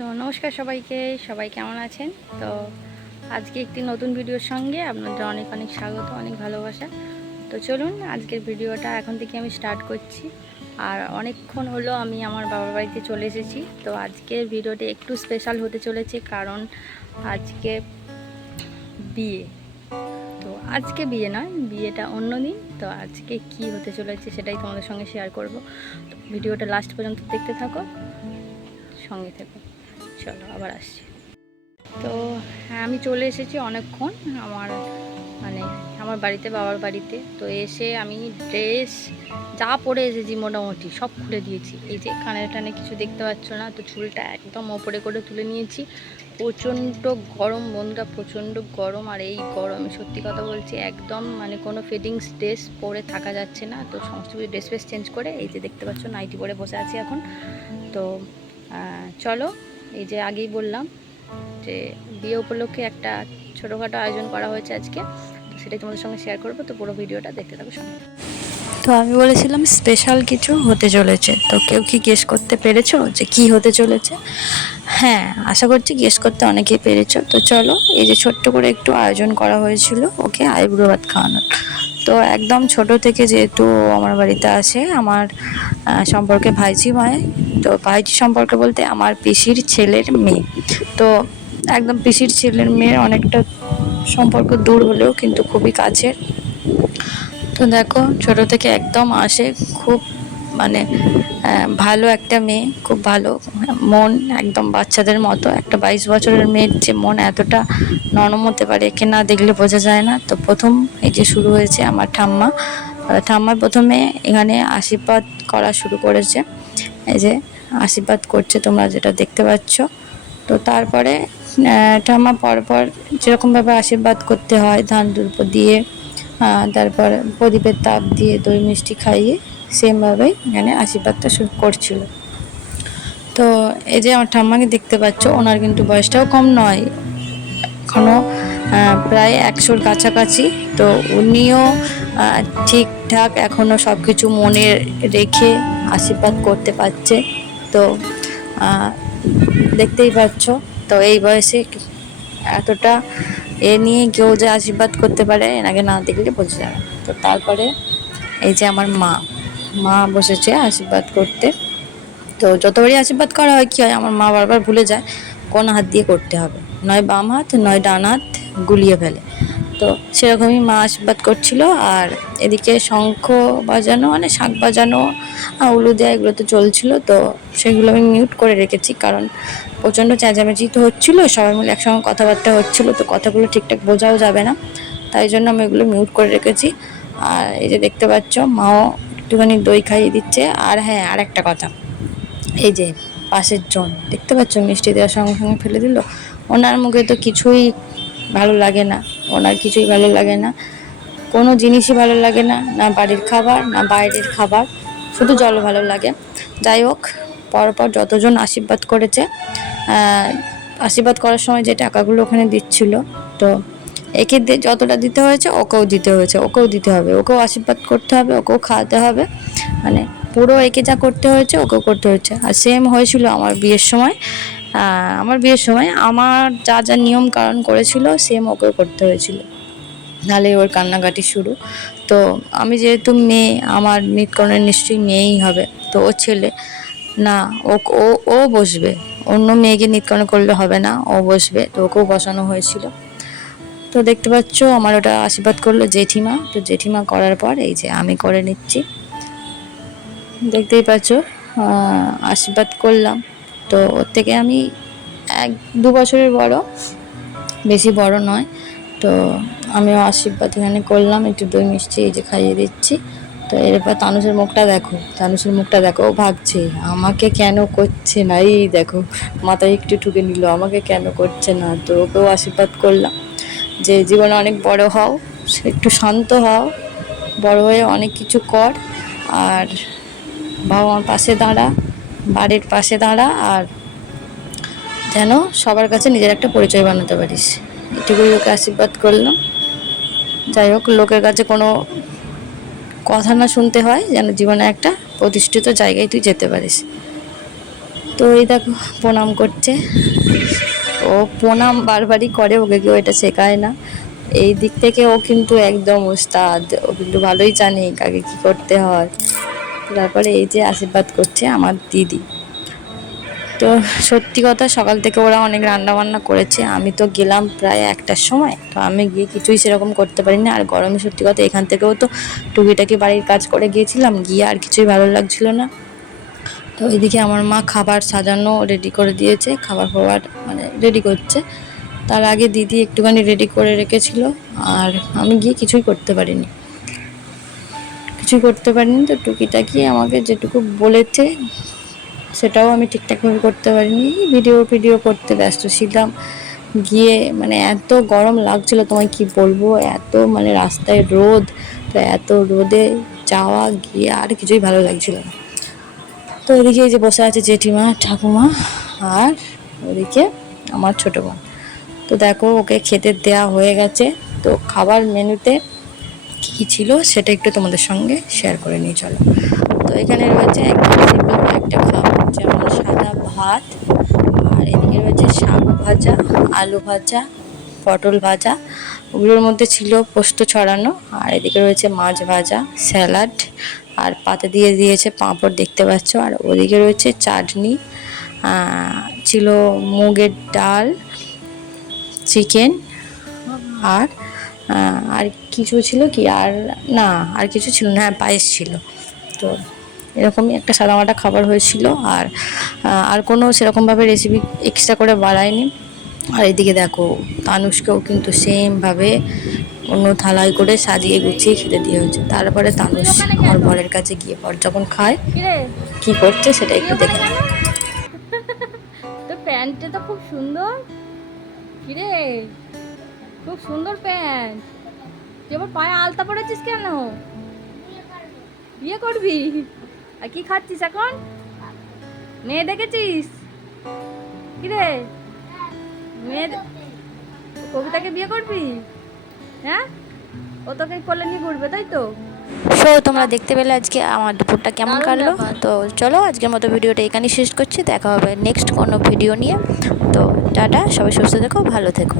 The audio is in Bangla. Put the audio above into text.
তো নমস্কার সবাইকে, সবাই কেমন আছেন? তো আজকে একটি নতুন ভিডিওর সঙ্গে আপনাদের অনেক অনেক স্বাগত, অনেক ভালোবাসা। তো চলুন আজকের ভিডিওটা এখন থেকে আমি স্টার্ট করছি। আর অনেকক্ষণ হলো আমি আমার বাবার বাড়িতে চলে এসেছি। তো আজকের ভিডিওটি একটু স্পেশাল হতে চলেছে, কারণ আজকে বিয়ে। তো আজকে বিয়ে নয়, বিয়েটা অন্য দিন। তো আজকে কি হতে চলেছে সেটাই তোমাদের সঙ্গে শেয়ার করব। তো ভিডিওটা লাস্ট পর্যন্ত দেখতে থাকো, সঙ্গে থেকো। চলো আবার আসছি। তো হ্যাঁ, আমি চলে এসেছি অনেকক্ষণ আমার বাড়িতে, বাবার বাড়িতে। তো এসে আমি ড্রেস যা পরে এসেছি মোটামুটি সব খুলে দিয়েছি। এই যে কানের টানে কিছু দেখতে পাচ্ছ না, তো চুলটা একদম ওপরে করে তুলে নিয়েছি। প্রচণ্ড গরম বন্ধুরা, প্রচণ্ড গরম। আর এই গরমে সত্যি কথা বলছি, একদম কোনো ফিটিংস ড্রেস পরে থাকা যাচ্ছে না। তো সমস্ত কিছু ড্রেস ফ্রেস চেঞ্জ করে এই যে দেখতে পাচ্ছ নাইটি পরে বসে আছি এখন। তো চলো, এই যে আগেই বললাম যে বিয়ে উপলক্ষে একটা ছোটোখাটো আয়োজন করা হয়েছে আজকে, তো সেটাই তোমাদের সঙ্গে শেয়ার করবো। তো পুরো ভিডিওটা দেখতে থাকো সঙ্গে। তো আমি বলেছিলাম স্পেশাল কিছু হতে চলেছে। তো কেউ কি গেস করতে পেরেছো যে কি হতে চলেছে? হ্যাঁ, আশা করছি গেস করতে অনেকেই পেরেছো। তো চলো, এই যে ছোট্ট করে একটু আয়োজন করা হয়েছিল ওকে আইবুড়ো ভাত খাওয়ানোর। তো একদম ছোট থেকে যেহেতু আমার বাড়িতে আসে আমার সম্পর্কে ভাইঝি হয়। তো ভাইঝি সম্পর্কে বলতে আমার পিসির ছেলের মেয়ে। তো একদম পিসির ছেলের মেয়ের অনেকটা সম্পর্ক দূর হলেও কিন্তু খুবই কাছের। তো দেখো ছোট থেকে একদম আসে, খুব ভালো একটা মেয়ে, খুব ভালো মন, একদম বাচ্চাদের মতো। একটা 22 বছরের মেয়ের যে মন এতটা নরম হতে পারে, একে না দেখলে বোঝা যায় না। তো প্রথম এই যে শুরু হয়েছে আমার ঠাম্মা প্রথমে এখানে আশীর্বাদ করা শুরু করেছে। এই যে আশীর্বাদ করছে তোমরা যেটা দেখতে পাচ্ছ। তো তারপরে ঠাম্মা পরপর যেরকমভাবে আশীর্বাদ করতে হয়, ধান দুর্ব দিয়ে, তারপর প্রদীপের তাপ দিয়ে দই মিষ্টি খাইয়ে সেমভাবেই এখানে আশীর্বাদটা শুরু করছিল। তো এই যে আমার ঠাম্মাকে দেখতে পাচ্ছ, ওনার কিন্তু বয়সটাও কম নয়, এখনও প্রায় 100-র কাছাকাছি। তো উনিও ঠিকঠাক এখনও সব কিছু মনে রেখে আশীর্বাদ করতে পারছে। তো দেখতেই পাচ্ছ, তো এই বয়সে এতটা নিয়ে কেউ যে আশীর্বাদ করতে পারে এনাকে না দেখলে বোঝা যাবে। তো তারপরে এই যে আমার মা বসেছে আশীর্বাদ করতে। তো যতবারই আশীর্বাদ করা হয় কী হয়, আমার মা বারবার ভুলে যায় কোন হাত দিয়ে করতে হবে, নয় বাম হাত নয় ডান হাত গুলিয়ে ফেলে। তো সেরকমই মা আশীর্বাদ করছিল। আর এদিকে শঙ্খ বাজানো শাঁখ বাজানো, উলু দেওয়া, এগুলো তো চলছিল। তো সেগুলো আমি মিউট করে রেখেছি, কারণ প্রচণ্ড চেঁচামেচি তো হচ্ছিলো, সবাই মিলে একসঙ্গে কথাবার্তা হচ্ছিলো, তো কথাগুলো ঠিকঠাক বোঝাও যাবে না। তাই জন্য আমি এগুলো মিউট করে রেখেছি। আর এই যে দেখতে পাচ্ছ মাও একটুখানি দই খাইয়ে দিচ্ছে। আর হ্যাঁ, আর একটা কথা, এই যে পাশের জন দেখতে পাচ্ছ মিষ্টি দেওয়ার সঙ্গে সঙ্গে ফেলে দিল। ওনার মুখে তো কিছুই ভালো লাগে না, ওনার কিছুই ভালো লাগে না, কোনো জিনিসই ভালো লাগে না, না বাড়ির খাবার না বাইরের খাবার, শুধু জল ভালো লাগে। যাই হোক, পরপর যতজন আশীর্বাদ করেছে, আশীর্বাদ করার সময় যে টাকাগুলো ওখানে দিচ্ছিল, তো একে যতটা দিতে হয়েছে ওকেও দিতে হয়েছে, ওকেও দিতে হবে, ওকেও আশীর্বাদ করতে হবে, ওকেও খাওয়াতে হবে। পুরো একে যা করতে হয়েছে ওকেও করতে হয়েছে। আর সেম হয়েছিল আমার বিয়ের সময়। আমার যা যা নিয়ম কারণ করেছিল সেম ওকেও করতে হয়েছিল, নাহলে ওর কান্নাকাটি শুরু। তো আমি যেহেতু মেয়ে, আমার নিৎকরণের নিশ্চয়ই মেয়েই হবে। তো ও ছেলে না, ও ও ও বসবে, অন্য মেয়েকে নিৎকরণ করলে হবে না, ও বসবে। তো ওকেও বসানো হয়েছিল। তো দেখতে পাচ্ছ আমার ওটা আশীর্বাদ করলো জেঠিমা। তো জেঠিমা করার পর এই যে আমি করে নিচ্ছি, দেখতেই পাচ্ছ। আশীর্বাদ করলাম। তো ওর থেকে আমি 1-2 বছরের বড়, বেশি বড় নয়। তো আমিও আশীর্বাদ এখানে করলাম, একটু দই মিষ্টি এই যে খাইয়ে দিচ্ছি। তো এরপর তানুষের মুখটা দেখো, ও ভাবছে আমাকে কেন করছে না। এই দেখো মাথায় একটু ঠুকে নিল, আমাকে কেন করছে না। তো ওকেও আশীর্বাদ করলাম যে জীবনে অনেক বড় হও, একটু শান্ত হও, বড় হয়ে অনেক কিছু কর, আর বাবা মার পাশে দাঁড়া, বাড়ির পাশে দাঁড়া, আর যেন সবার কাছে নিজের একটা পরিচয় বানাতে পারিস। এটুকুই ওকে আশীর্বাদ করলাম। যাই হোক, লোকের কাছে কোনো কথা না শুনতে হয়, যেন জীবনে একটা প্রতিষ্ঠিত জায়গায় তুই যেতে পারিস। তো এই দেখো প্রণাম করছে। ও প্রণাম বারবারই করে, ওকে কেউ এটা শেখায় না। এই দিক থেকে ও কিন্তু একদম ওস্তাদ, ও কিন্তু ভালোই জানে কাকে কি করতে হয়। তারপরে এই যে আশীর্বাদ করছে আমার দিদি। তো সত্যি কথা, সকাল থেকে ওরা অনেক রান্না বান্না করেছে, আমি তো গেলাম প্রায় 1টার সময়, তো আমি গিয়ে কিছুই সেরকম করতে পারিনি। আর গরমে সত্যি কথা এখান থেকেও তো টুকিটাকি বাড়ির কাজ করে গিয়েছিলাম, গিয়ে আর কিছুই ভালো লাগছিল না। তো এদিকে আমার মা খাবার সাজানো রেডি করে দিয়েছে, খাবার ফাবার মানে রেডি করছে। তার আগে দিদি একটুখানি রেডি করে রেখেছিল, আর আমি গিয়ে কিছুই করতে পারিনি। তো টুকিটাকি আমাকে যেটুকু বলেছে সেটাও আমি ঠিকঠাকভাবে করতে পারিনি। ভিডিও করতে ব্যস্ত ছিলাম। গিয়ে মানে এত গরম লাগছিল, তোমায় কি বলবো, এত মানে রাস্তায় রোদ, তো এত রোদে যাওয়া গিয়ে আর কিছুই ভালো লাগছিল না। তো এদিকে এই যে বসে আছে জেঠিমা ঠাকুমা, আর ওদিকে আমার ছোটো বোন। তো দেখো ওকে খেতে দেওয়া হয়ে গেছে। তো খাবার মেনুতে কী ছিল সেটা একটু তোমাদের সঙ্গে শেয়ার করে নিয়ে চলো। তো এখানে রয়েছে একদম সিম্পল একটা খাবার, যেমন সাদা ভাত, আর এদিকে রয়েছে শাক ভাজা, আলু ভাজা, পটল ভাজা, ওগুলোর মধ্যে ছিল পোস্ত ছড়ানো, আর এদিকে রয়েছে মাছ ভাজা, স্যালাড, আর পাতে দিয়ে দিয়েছে পাঁপড় দেখতে পাচ্ছ, আর ওদিকে রয়েছে চাটনি, ছিল মুগের ডাল, চিকেন, আর আর কিছু ছিল কি, আর না আর কিছু ছিল না, হ্যাঁ পায়েস ছিল। তো এরকমই একটা সাদামাটা খাবার হয়েছিল, আর কোনো সেরকমভাবে রেসিপি এক্সট্রা করে বাড়ায়নি। আর এদিকে দেখো তানুষকেও কিন্তু সেমভাবে অন্য থালায় করে সাজিয়ে গুছিয়ে খেতে দিয়ে হয়েছে। তারপরে তানুষ আমার বরের কাছে গিয়ে বর যখন খায় কি করছে সেটা একটু দেখে নেয়। তো প্যান্টটা তো খুব সুন্দর, কিরে খুব সুন্দর প্যান্ট। তুই আবার পায়ে আলতা পড়েছিস কেন? বিয়ে করবি? আর কি খাচ্ছিস এখন? মেয়ে দেখেছিস? কিরে মেয়ে, কবিতাকে বিয়ে করবি? হ্যাঁ, ও তোকে কোলে নিয়ে ঘুরবে তাই তো? সো তোমরা দেখতে পেলে আজকে আমার দুপুরটা কেমন দারুণ কাটলো। ব্যাপার। তো চলো আজকের মতো ভিডিওটা এখানেই শেষ করছি, দেখা হবে নেক্সট কোনো ভিডিও নিয়ে। তো টাটা, সবাই সুস্থ থেকো, ভালো থেকো।